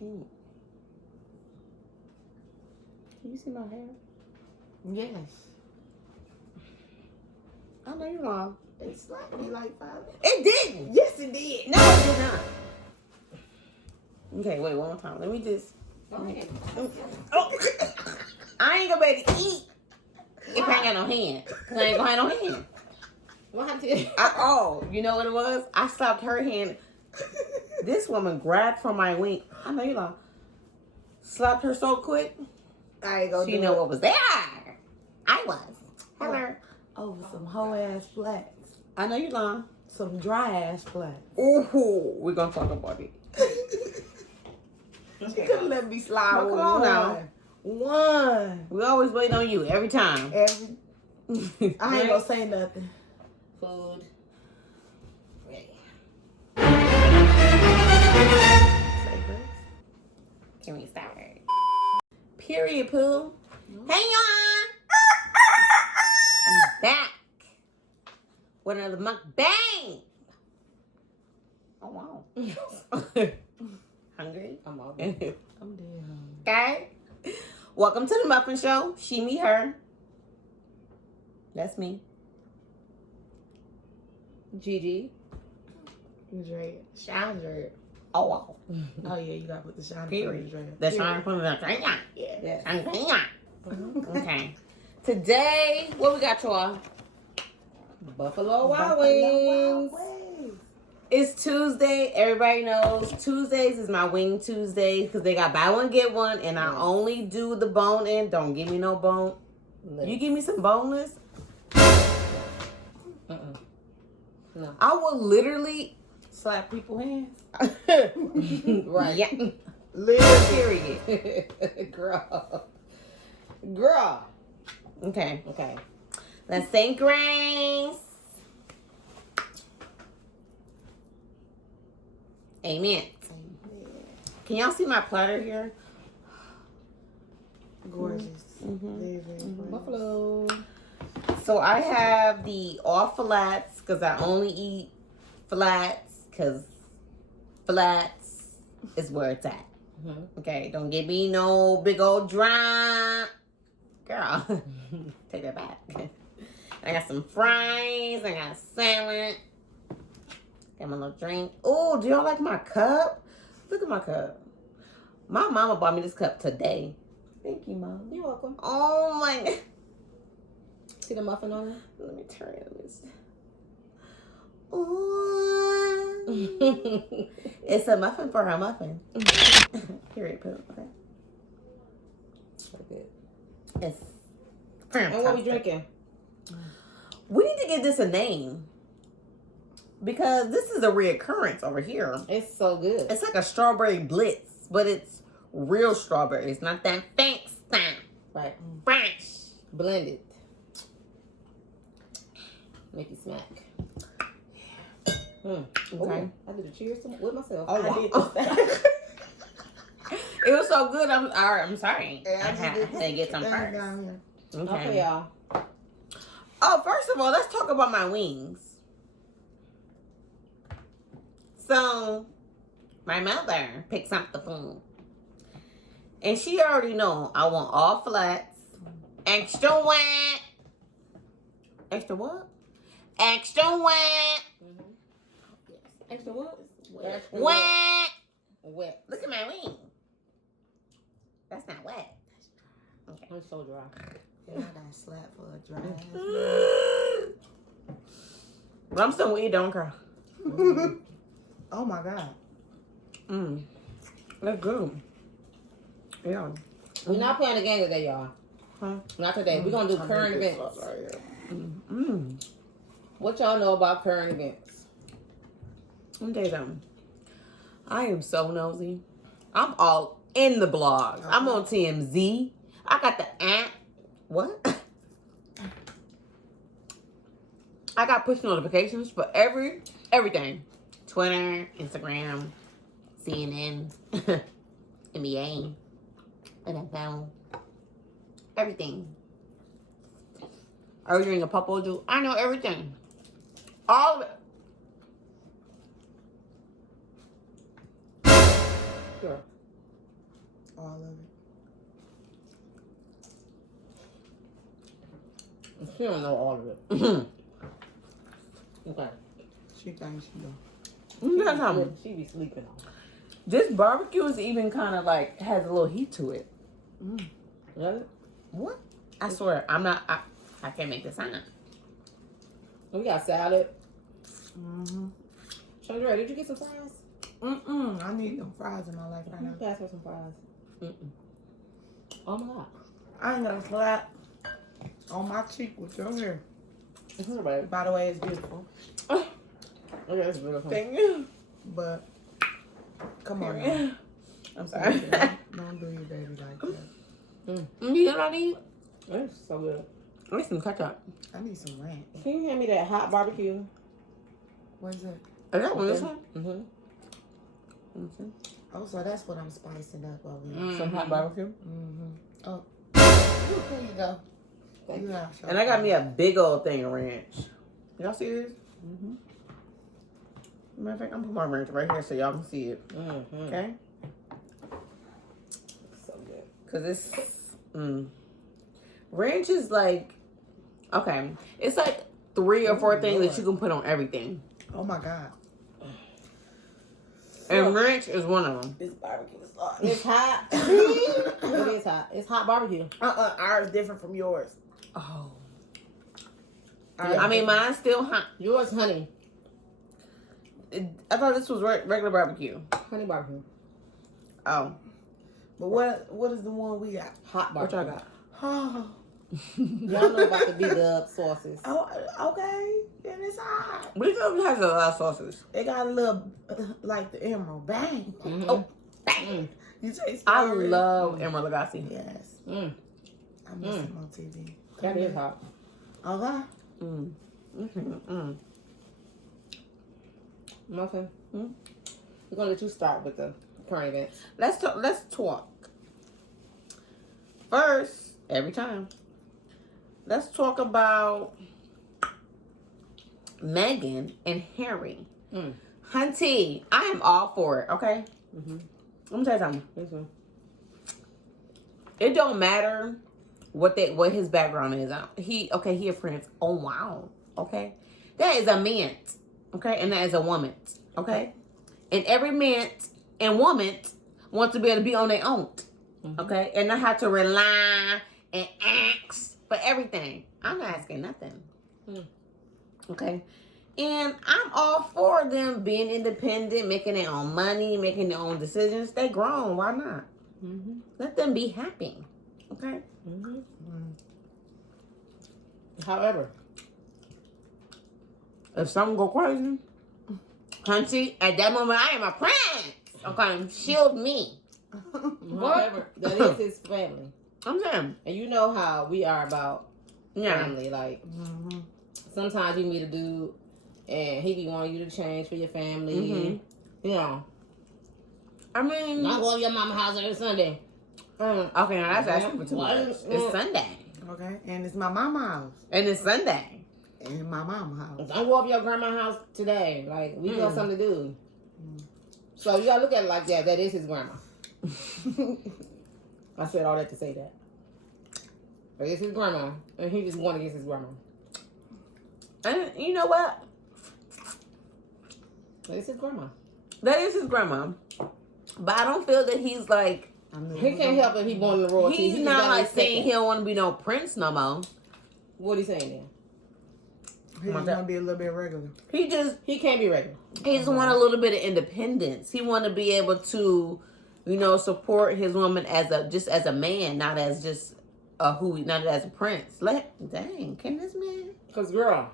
can't. Can you see my hair? Yes. I know you're wrong. It slapped me like 5 minutes. It didn't. Yes, it did. No, it did not. Okay, wait, one more time. Let me just. Okay. Oh, I ain't gonna be able to eat if I ain't got no hand. Cause I ain't gonna have no hand. What happened to you? Oh, you know what it was? I slapped her hand. This woman grabbed from my wing. I know you know. Slapped her so quick. I ain't gonna She do know it. what was there. I was. Hello. Over some whole ass flax. I know you lying. Some dry ass flax. Ooh, we're gonna talk about it. She couldn't let me slide. Well, with come on now. One. We always wait on you every time. I ain't gonna say nothing. Food. Ready. Say grace. Can we start? Period, Pooh. Hey, y'all. I'm back with another mukbang. Oh, wow. Hungry? I'm all dead. I'm dead hungry. Okay. Welcome to the Muffin Show. She, me, her. That's me. Gigi. Dread. Shine dread. Oh, wow. Oh yeah, you gotta put the shine Period. in dread. The shine from the Yes. Okay. Today, what we got, y'all? Buffalo Wild Wings. It's Tuesday. Everybody knows Tuesdays is my wing Tuesdays because they got buy one get one, and I only do the bone in. Don't give me no bone. You give me some boneless. No. I will literally Slap people's hands. right. Yeah. Literally. Period. Girl. Okay. Okay. Let's say grace. Amen. Can y'all see my platter here? Gorgeous. Mm-hmm. Very, very gorgeous. Buffalo. So I have the all flats because I only eat flats because flats is where it's at. Okay, don't give me no big old dry. Girl, take that back. I got some fries. I got a salad. Got my little drink. Oh, do y'all like my cup? Look at my cup. My mama bought me this cup today. Thank you, Mom. You're welcome. Oh my God. See the muffin on it? Let me turn it. Ooh. It's a muffin for her muffin. Period. Poo. Okay. So good. It's And what we fantastic. drinking? We need to give this a name because this is a reoccurrence over here. It's so good. It's like a strawberry blitz, but it's real strawberries, not that fake stuff. Right. Fresh. Blended. Make you smack. Okay. Ooh, I did a cheers with myself. Oh, wow. It was so good. I'm sorry. Yeah, I had to get some first. Okay, y'all. Oh, first of all, let's talk about my wings. So, my mother picks up the food. And she already know I want all flats, extra wet. Extra what? Extra wet. Yes. Extra what? Extra Wet. Wet. Look at my wing. That's not wet. Okay. It's so dry. I got slapped for a dry ass. But I'm still gonna eat, don't cry. Oh my God. That's good. Yeah. We're not playing the game today, y'all. Huh? Not today. We're gonna do current events. What y'all know about current events? Let me tell you something. I am so nosy. I'm all in the blogs. I'm on TMZ. I got the app. What? I got push notifications for everything. Twitter, Instagram, CNN, NBA, NFL, everything. Ordering a puppo juice. I know everything. All of it. Sure. all of it. She don't know all of it. Okay. She thinks she know. She be sleeping on. This barbecue is even kind of like has a little heat to it. Really? What? I swear, I'm not. I can't make this sound. We got salad. Mm-hmm. Chandra, did you get some fries? I need them fries in my life right now. Pass me some fries. Oh my God. I ain't gonna slap on my cheek with your hair. Right. By the way, it's beautiful. Oh, yeah, it's beautiful. Thank you. But come on now. I'm sorry. Don't do your baby like that. You know what I need? It's so good. I need some ketchup. I need some ranch. Can you hand me that hot barbecue? What is it? Is that one this one? Mm-hmm. Oh, so that's what I'm spicing up over here. Some hot barbecue. Mm-hmm. Oh, there you go. Thank You you. have And I got me a big old thing of ranch. Y'all see this? Matter of fact, I'm putting my ranch right here so y'all can see it. Okay? So good. Because it's... Ranch is like... Okay. It's like 3 or 4 things that you can put on everything. Oh my God. And ranch is one of them. This barbecue is hot. It's hot. It is hot. It's hot barbecue. Ours is different from yours. Oh. Ours I mean, mine's still hot. Yours, honey. I thought this was regular barbecue. Honey barbecue. Oh. But what is the one we got? Hot What barbecue. y'all got? Oh, Y'all know about the B-Dub sauces. okay. And it's hot. We still has a lot of sauces. It got a little, like the emerald. Bang. Mhm. Oh, bang. You taste I already? love Emerald Lagasse. Yes. Mm. I miss him on TV. That is hot. Okay. Muffin. We're gonna let you start with the current events. Let's talk. First, every time. Let's talk about Meghan and Harry. Hunty, I am all for it, okay? Let me tell you something. It don't matter what his background is. He a prince. Oh wow. Okay. That is a man. Okay, and that is a woman. Okay? And every man and woman wants to be able to be on their own. Okay? And not have to rely and ask for everything. I'm not asking nothing. Okay? And I'm all for them being independent, making their own money, making their own decisions. They grown. Why not? Let them be happy. Okay? However, if something go crazy, Hunty, at that moment, I am a prince. Okay? Shield me. however, that is his family. I'm saying. And you know how we are about family. Like, sometimes you meet a dude and he be wanting you to change for your family. And, you know. I mean, Don't go to your mama's house every Sunday. okay, now that's asking for too much. It's Sunday. Okay. And it's my mama house. And it's Sunday. And my mama house. Don't go up your grandma's house today. Like, we got something to do. So you gotta look at it like that. That is his grandma. I said all that to say that. But it's his grandma. And he just going against his grandma. And you know what? But it's his grandma. That is his grandma. But I don't feel that he's like... He can't help it. He born in the royalty. He's He not just like gotta saying respect he it. don't want to be no prince no more. What he saying then? He's gonna be a little bit regular. He He can't be regular. just want a little bit of independence. He want to be able to, you know, support his woman as a man, not as just not as a prince. Dang, can this man? Cause girl,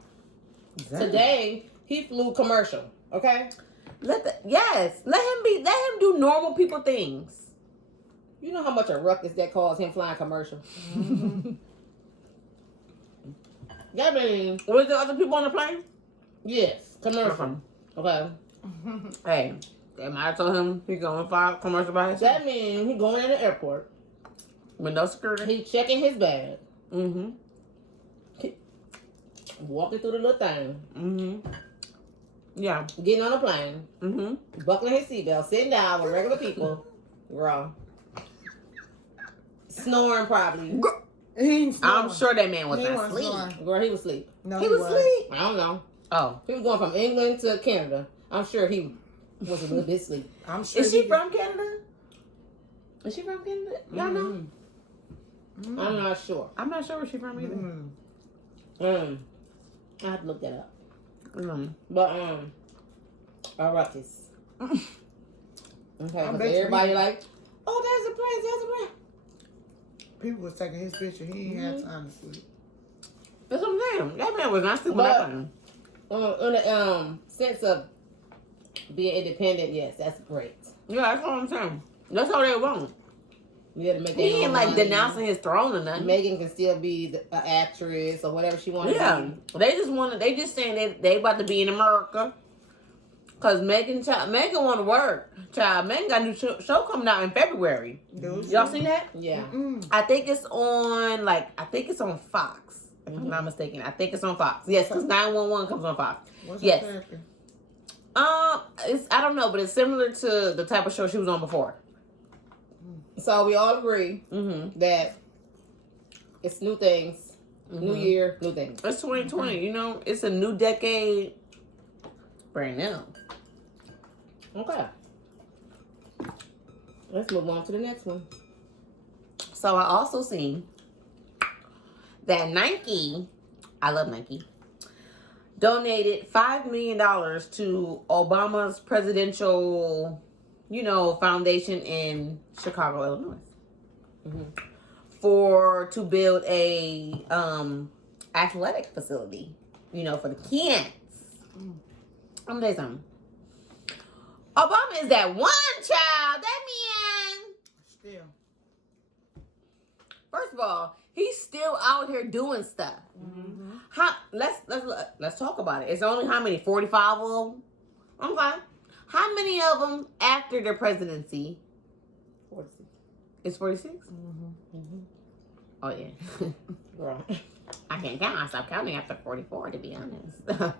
today he flew commercial. Okay. Let him do normal people things. You know how much a ruckus that caused him flying commercial. I mean, Was there other people on the plane? yes, commercial. Okay. Hey, they might have told him he's going to file commercial by himself. That means he going in the airport. With no security. He checking his bag. Mm-hmm. Walking through the little thing. Mm-hmm. Yeah. Getting on a plane. Mm-hmm. Buckling his seatbelt. Sitting down with regular people. Girl. Snoring probably. He ain't snoring. I'm sure that man was He not wasn't asleep. snoring. Girl, he was asleep. No, He was wasn't. asleep. I don't know. Oh. He was going from England to Canada. I'm sure he was a little bit asleep. I'm sure. Is she from Canada? Is she from Canada? Y'all know? Mm-hmm. I'm not sure. I'm not sure where she's from either. I have to look that up. Mm. But a ruckus. Okay, I 'cause bet you everybody he- like, oh, there's a prince, there's a prince. People was taking his picture. He ain't had time to sleep. That's what I'm saying. That man was not sleeping But- that time. In the sense of being independent, yes, that's great. Yeah, that's what I'm saying. That's all they want. You had to make He their ain't own like money. denouncing his throne or nothing. Megan can still be an actress or whatever she wants Yeah, to be. they just saying they about to be in America. Cause Megan want to work. Child, Megan got a new show coming out in February. Y'all seen that? Yeah. I think it's on Fox. If I'm not mistaken, I think it's on Fox. Yes, because 911 comes on Fox. What's Yes. her character? I don't know, but it's similar to the type of show she was on before. So we all agree that it's new things, new year, new things. It's 2020. You know, it's a new decade. Brand new. Okay. Let's move on to the next one. So I also seen that Nike, I love Nike, donated $5 million to Obama's presidential, foundation in Chicago, Illinois, to build a athletic facility, for the kids. I'm gonna tell you something. Obama is that one child. That man. Still. First of all, he's still out here doing stuff. Let's talk about it. It's only how many? 45 of them. Okay. How many of them after their presidency? 46. It's 46. Oh yeah. Right. I can't count. I stopped counting after 44, to be honest.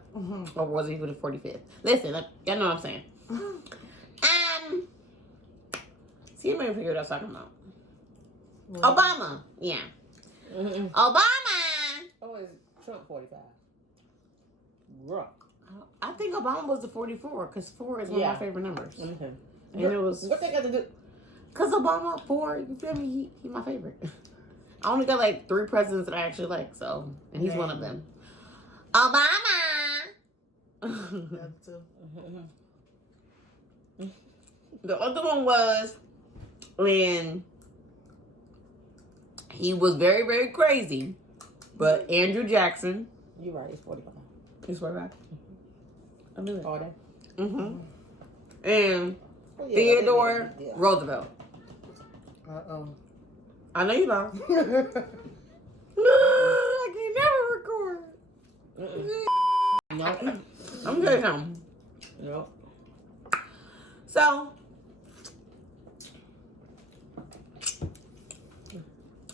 Or was it even the 45th? Listen, y'all know what I'm saying. See, you may figure what I was talking about. Obama. Yeah. Obama. Oh, is Trump 45? Right. I think Obama was the 44 because 4 is one of my favorite numbers. Okay. And it was What they got to do? because Obama 4. You feel me? He my favorite. I only got like 3 presidents that I actually like, so and he's one of them. Obama. That's too. The other one was when he was very, very crazy, but Andrew Jackson. You're right. It's 45. He's 45. I knew it. All that. And Oh, yeah, Theodore yeah. Roosevelt. Uh-oh. I know you know. I can never record. No. I'm good now. No. So,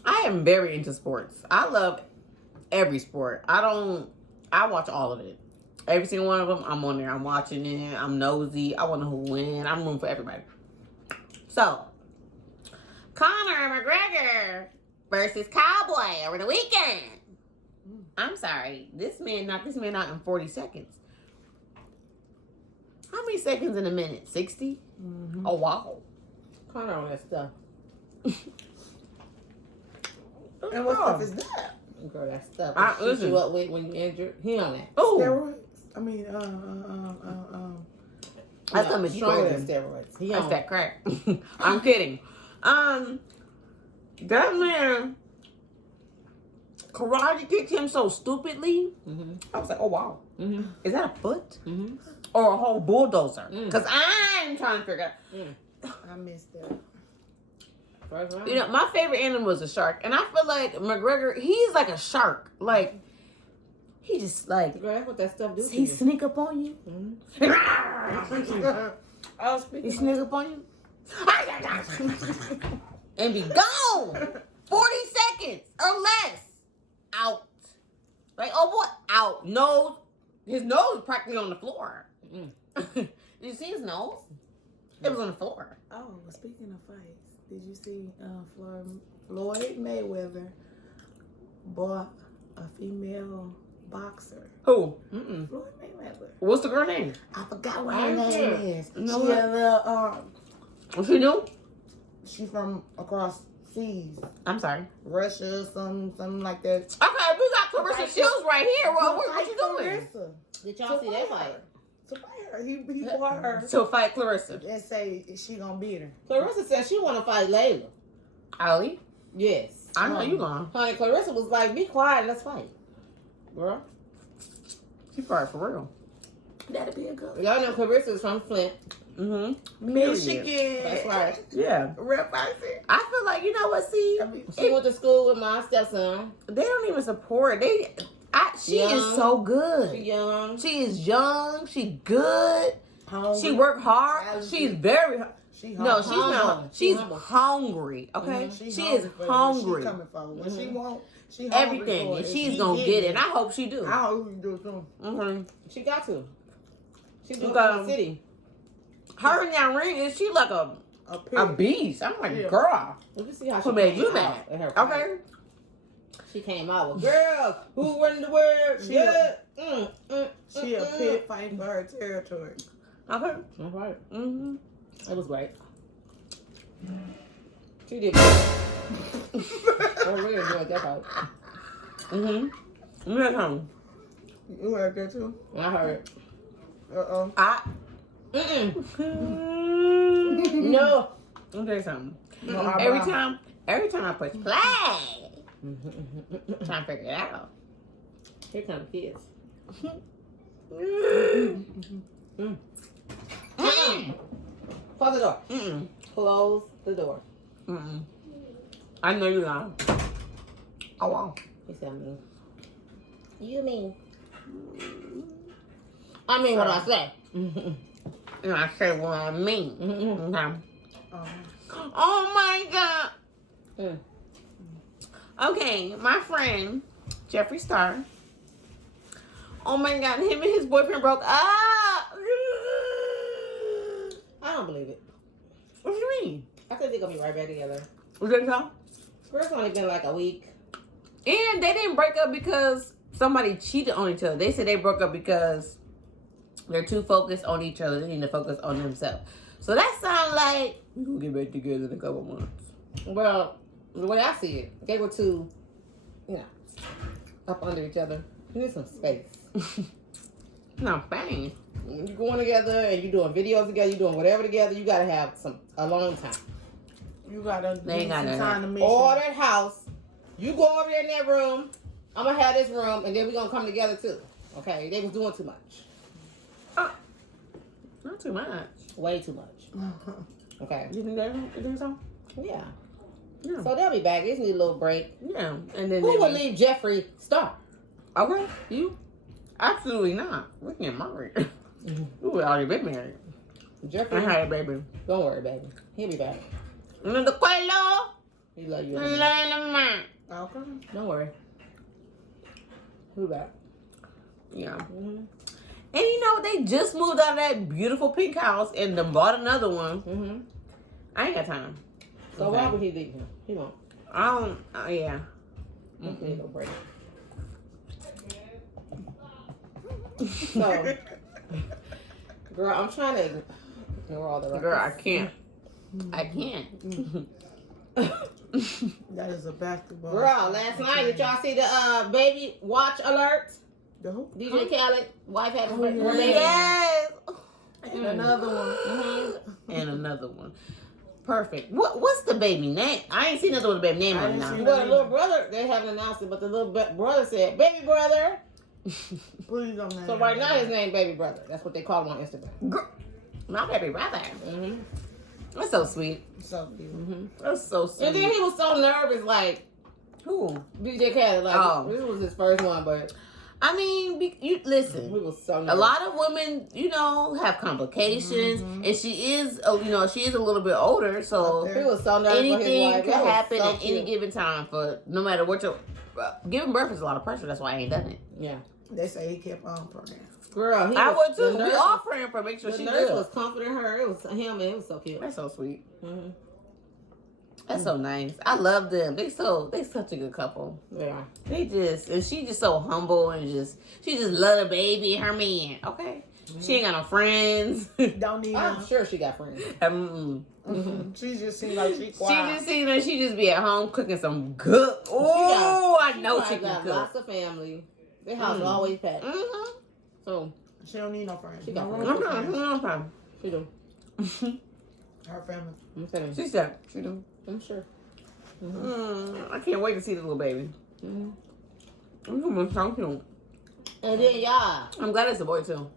I am very into sports. I love every sport. I watch all of it. Every single one of them, I'm on there. I'm watching it. I'm nosy. I want to know who win. I'm rooting for everybody. So, Conor McGregor versus Cowboy over the weekend. I'm sorry. This man knocked this man out in 40 seconds. How many seconds in a minute? 60? Oh, wow. Conor on that stuff. And what stuff is that? Girl, that stuff. I- Shoot listen. you up with when you injured. He on that. Oh, Steroids? I mean, that's gonna make you stronger crazy. than steroids. He That's on that crack. I'm kidding. That man karate kicked him so stupidly. I was like, oh wow, is that a foot or a whole bulldozer? Because I'm trying to figure out. I missed that. First round. You know, my favorite animal is a shark, and I feel like McGregor, he's like a shark. Like he just like Girl, that's what that stuff do. he sneak up on you. I was speaking. He sneak up on you. And be gone. 40 seconds or less. Out. Like, oh boy, out. Nose. His nose was practically on the floor. Did you see his nose? It was on the floor. Oh. well, speaking of fights, did you see Floyd Mayweather bought a female boxer? Who? Floyd Mayweather. What's the girl name? I forgot what her name is. No, She a little, What's she do? she from across seas. I'm sorry. Russia, something like that. Okay, we got Clarissa Shields right here. What you doing? Clarissa. Did y'all see that fight? To fight her. He bought her To fight Clarissa. and say she gonna beat her. Clarissa said she want to fight Layla. Ali? Yes. I know you lying. Honey, Clarissa was like, be quiet, let's fight. Girl. She fight for real. That'd be a good. Y'all know Clarissa is from Flint. Michigan. That's right. Yeah. Rep I said. I feel like, you know what, see? She went to school with my stepson. They don't even support. She Young. is so good. She young. She is young. She good. Hungry. She worked hard. Talented. She's very. She No, hungry. she's not. She's She's humble. hungry. Okay, She she is for what hungry. She coming for what she want. She hungry Everything, for and it. she's She gonna getting get it. And I hope she do. I hope you do too. She got to. She You grew got up in the city. Her in that ring is she like a pig. beast. I'm like, Yeah. girl, Let me see how she who made came you out mad? in her fight. Okay, She came out with, girl, who run the world? She Yeah. She a pig fighting for her territory. okay. That's right. It was great. She did good. I really enjoyed that fight. You heard him. You heard that too? I heard. Uh-oh. No. Let me tell you something. No, Every time I push play, trying to figure it out. Here come kids. Close the door. Close the door. I know you lying. Oh wow. He said, "Me." You mean? I mean what I say. And I say what I mean. Okay. Oh. Oh my God. Okay, my friend Jeffree Star. Oh my God, him and his boyfriend broke up. I don't believe it. What do you mean? I think they're gonna be right back together. Was that so? It's only been like a week. And they didn't break up because somebody cheated on each other. They said they broke up because they're too focused on each other. They need to focus on themselves. So that sounds like we're gonna get back together in a couple months. Well, the way I see it, they were too, up under each other. You need some space. No, bang. You're going together and you're doing videos together, you're doing whatever together, you gotta have a long time. You gotta They ain't got some none time to of meet. Or that house, you go over there in that room, I'm gonna have this room, and then we're gonna come together too. Okay? They was doing too much. Not too much. Way too much. Okay? You think so? Yeah. Yeah. So they'll be back. They just need a little break. Yeah. And then Who would leave Jeffree Star? Okay. You? Absolutely not. We can get married. We would already been married. I Jeffree, had a baby. don't worry, baby. He'll be back. The quello. He love you. Okay. Don't worry. He'll be back. Yeah. And you know, they just moved out of that beautiful pink house and then bought another one. I ain't got time. So why would he leave him? He won't. I don't, yeah. He need no break. So, girl, I'm trying to ignore all the records. Girl, I can't. I can't. That is a basketball. Girl, last night, did y'all see the baby watch alert? The who? DJ Khaled, wife had her baby. Yes. And another one. And another one. Perfect. What's the baby name? I ain't seen nothing with the baby name I right ain't now. seen Well, the little brother, they haven't announced it, but the little brother said, baby brother. Please don't name So right now, his name baby brother. That's what they call him on Instagram. Girl, my baby brother. That's so sweet. So cute. That's so sweet. And then he was so nervous, like, Who? DJ Khaled, like, Oh. this was his first one, but I mean, you listen. he was so nervous. A lot of women, have complications, and she is a little bit older, so He was so nervous for his anything wife. could That was happen so at any cute. given time. For no matter what giving birth is a lot of pressure. That's why I ain't done it. Yeah. They say he kept on praying. Girl, I would too. We all praying for make sure the she nurse good. was comforting her. It was him, and it was so cute. That's so sweet. Mm-hmm. That's so nice. I love them. They such a good couple. Yeah. They just and she just so humble and she just love the baby and her man. Okay. She ain't got no friends. Don't need I'm him. sure she got friends. She just seems like she She quiet. just seems like she just be at home cooking some good. Oh, I know she can got cook. lots of family. Their house is always packed. Mm-hmm. So She don't need no friends. She got no friends. room for friends. she do. Her family. I'm saying. She said she do. I'm sure. I can't wait to see the little baby. So cute. And then y'all, I'm glad it's a boy too.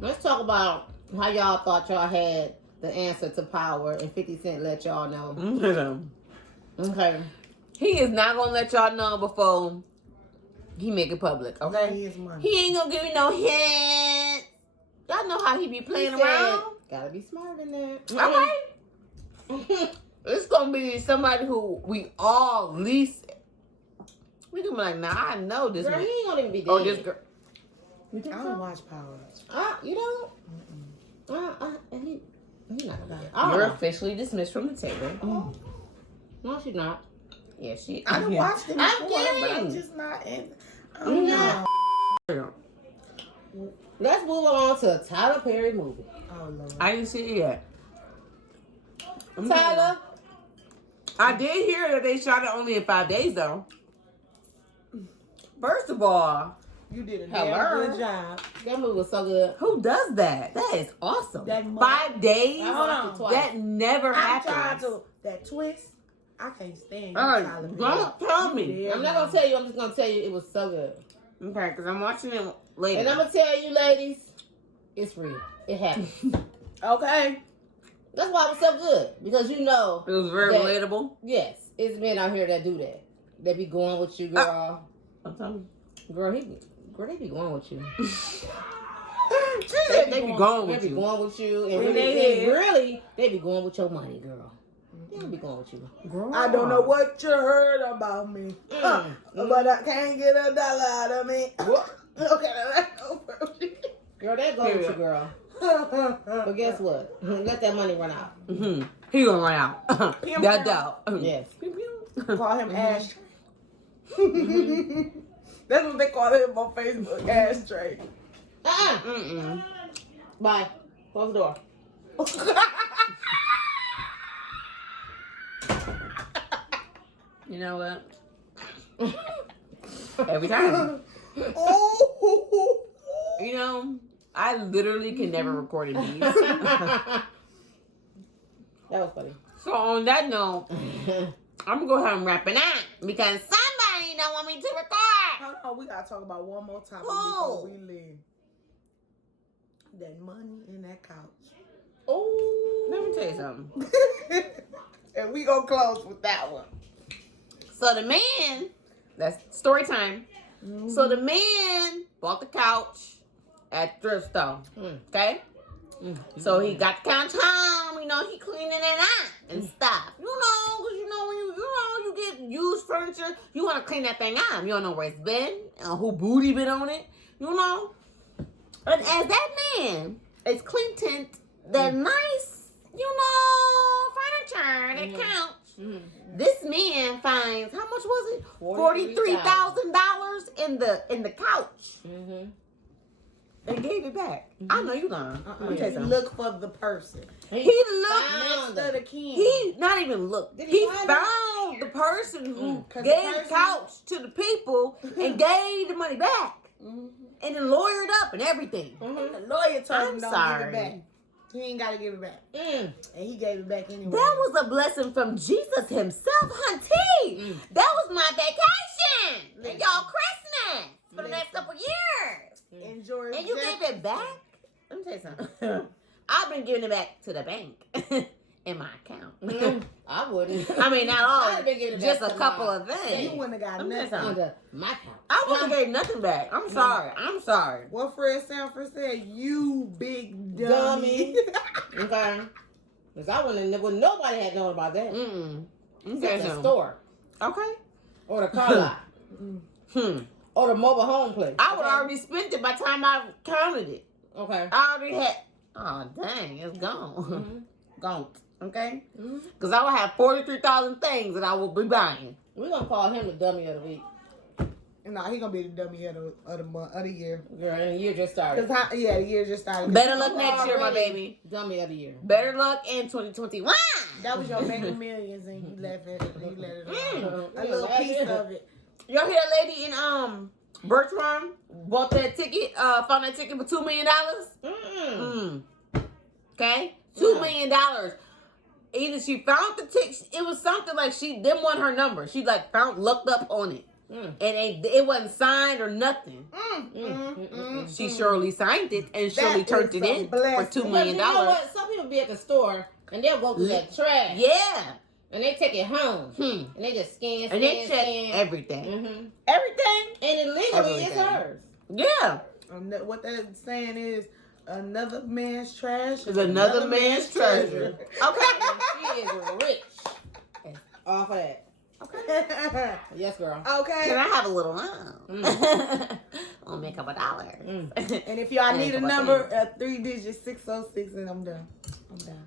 let's talk about how y'all thought y'all had the answer to power, and 50 Cent let y'all know. Okay. He is not gonna let y'all know before he make it public. Okay. He is money. He ain't gonna give you no hint. Y'all know how he be playing He said, around. Gotta be smart in that. Okay. It's gonna be somebody who we all least. We can be like, nah, I know this. Girl, he ain't gonna even be dead. Oh, this girl. You think I so? don't watch Power. You don't? He's not gonna die. I You're don't know. officially dismissed from the table. No, she's not. Yeah, she. I done watched it I'm before, but I'm kidding. just not in. Yeah. Let's move on to a Tyler Perry movie. Oh Lord. I didn't see it yet. Tyler, I did hear that they shot it only in 5 days, though. First of all, You did a Hello. damn good job. that movie was so good. who does that? That is awesome. That 5 days? I watched it twice. That never I'm trying happens. to that twist. I can't stand you, All right, Tyler Perry. don't tell me. Yeah. I'm not gonna tell you. I'm just gonna tell you it was so good. Okay, because I'm watching it later. And I'm gonna tell you, ladies, it's real. It happened. Okay. That's why it was so good, because you know, It was very that- relatable. yes, it's men out here that do that. They be going with you, girl. I'm telling Girl, they be going with you. you. She said they be going with They be you. going with you, and In really, they head. really, they be going with your money, girl. They don't be going with you. Girl. I don't know what you heard about me, but I can't get $1 out of me. Okay, that's over. Girl, that goes with you, girl. But guess what? Let that money run out. He gonna run out. That doubt. Yes. Call him Ashtray. That's what they call him on Facebook, Ashtray. Bye. Close the door. You know what? Every time. Oh. You know, I literally can never record in these. That was funny. So on that note, I'm gonna go ahead and wrap it up because somebody don't want me to record. Hold on, we gotta talk about one more topic Who? before we leave. That money in that couch. Oh. Let me tell you something. And we gonna close with that one. So the man, that's story time. So the man bought the couch at thrift store. Okay? So he got the couch home, you know, he cleaning it up and stuff. You know, because you know when you get used furniture, you want to clean that thing up. You don't know where it's been, who booty been on it, you know. And as that man is cleaning the nice, you know, furniture, that couch, this man finds, how much was it? $43,000 in the couch. And gave it back. I know you lying. Let me tell you He something. looked for the person. He looked. Next to the king. He not even looked. Did He he find found the person who 'Cause gave the the person- couch to the people and gave the money back. And then lawyered up and everything. The lawyer told I'm him don't sorry. give it back. He ain't gotta give it back. And he gave it back anyway. That was a blessing from Jesus himself, hunty. That was my vacation. And y'all Christmas for the next couple years. Enjoy. And you gave it back? Let me tell you something. I've been giving it back to the bank in my account. I wouldn't. I mean, not all. I'd been giving it Just back a to couple my of You things. wouldn't have got Let me tell you nothing. something. Under my couch. I wouldn't have gave nothing back. I'm sorry. I'm sorry. What Fred Sanford said, you big dummy. Dummy. Okay. Because I wouldn't nobody had known about that. Mm-mm. Except the store. Okay. Or the car lot. Oh, the mobile home place. I would already spent it by the time I counted it. Okay. I already had. Oh dang, it's gone. Mm-hmm. Gone. Okay. Mm-hmm. Because I will have 43,000 things that I will be buying. We're gonna call him the dummy of the week. Nah, he gonna be the dummy of the month of the year. Girl, and the year just started. Cause the year just started. Better luck next year, my baby. Dummy of the year. Better luck in 2021. That was your Mega Millions, and you let it. Mm. A little piece of it. Y'all hear that lady in Bertram bought that ticket? Found that ticket for $2 million. Okay, $2 million. Either she found the ticket. It was something like she didn't want her number. She like looked up on it. And it wasn't signed or nothing. She surely signed it and surely turned it in for $2 million. You know what? Some people be at the store and they'll go through that trash. Yeah. And they take it home. And they just scan, And they check everything. Everything. And illegally it's hers. Yeah. What that saying is, another man's trash is another man's treasure. Okay. She is rich off of that. Okay. Yes, girl. Okay. Can I have a little I'll make up $1. And if y'all need a number, 3 digits, 606, and I'm done.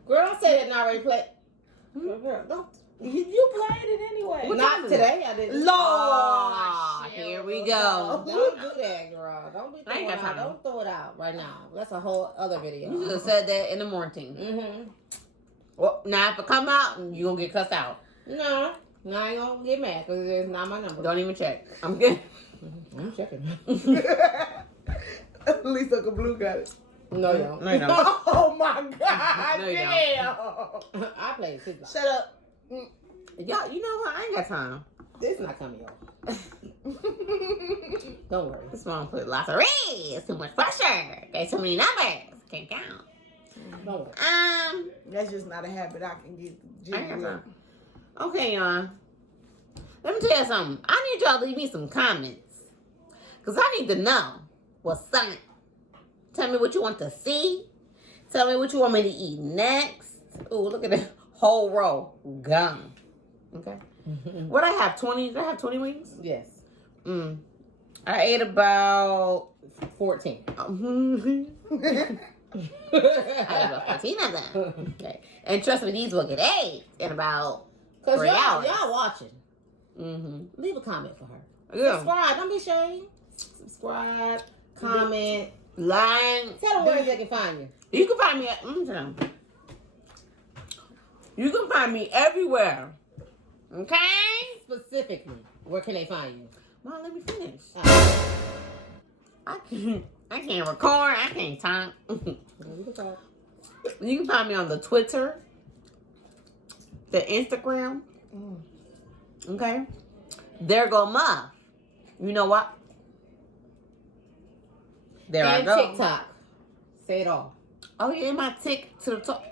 Girl, don't say that and I already played. Girl, don't. You played it anyway. Not today, I didn't. Lord, here we go. Don't do that, girl. Don't be throwing it out. Don't throw it out right now. That's a whole other video. You should have said that in the morning. Well, now if it come out, you gonna get cussed out. No, I ain't gonna get mad because it's not my number. Don't even check. I'm good. I'm checking. At least Uncle Blue got it. No, you don't. No, you don't. Oh my God! No, you Damn. I played it. Shut up. Y'all, you know what? I ain't got time. This not coming off. Don't worry. This one put lots of reads. Too much pressure. Okay, too many numbers. Can't count. Don't worry. That's just not a habit I can get. I ain't got time. Okay, y'all. Let me tell you something. I need y'all to leave me some comments. Because I need to know what's up. Tell me what you want to see. Tell me what you want me to eat next. Ooh, look at that whole row. Gum. Okay. What I have? 20? Did I have 20 wings? Yes. I ate about 14. I ate about 14 of them. Okay. And trust me, these will get 8 in about 3 hours. Y'all watching. Leave a comment for her. Yeah. Subscribe. Don't be ashamed. Subscribe. Comment. Like. Tell them where they can find you. You can find me at. You can find me everywhere. Okay? Specifically, where can they find you? Mom, let me finish. I can't record. I can't talk. You can find me on the Twitter, the Instagram. Okay? There go Muff. You know what? There I go. TikTok. Say it all. Oh yeah, my tick to the top.